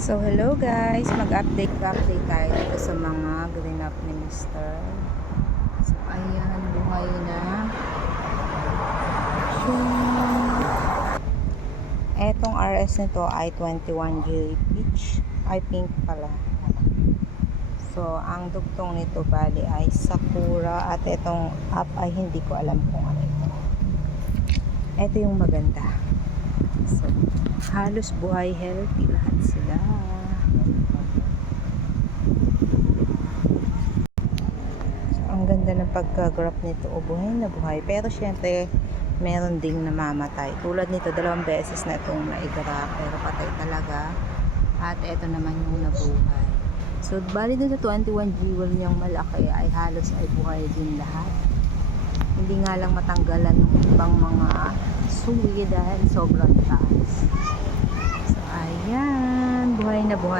So hello guys, mag-update tayo dito sa mga green up ni Mr. So ayan, buhay na. So, etong RS nito ay 21G peach, ay pink pala. So ang dugtong nito bali ay sakura at etong up ay hindi ko alam kung ano ito. Ito yung maganda. So halos buhay, healthy lahat sila. So, ang ganda ng pagka-graph nito, buhay na buhay. Pero syempre, meron ding namamatay. Tulad nito, 2 beses na itong naigraph, pero patay talaga. At ito naman yung nabuhay. So, bali dun sa 21 jewel niyang malaki ay halos ay buhay din lahat. Hindi nga lang matanggalan ng ibang mga suwi dahil sobrang taas. So, ayan, buhay na buhay.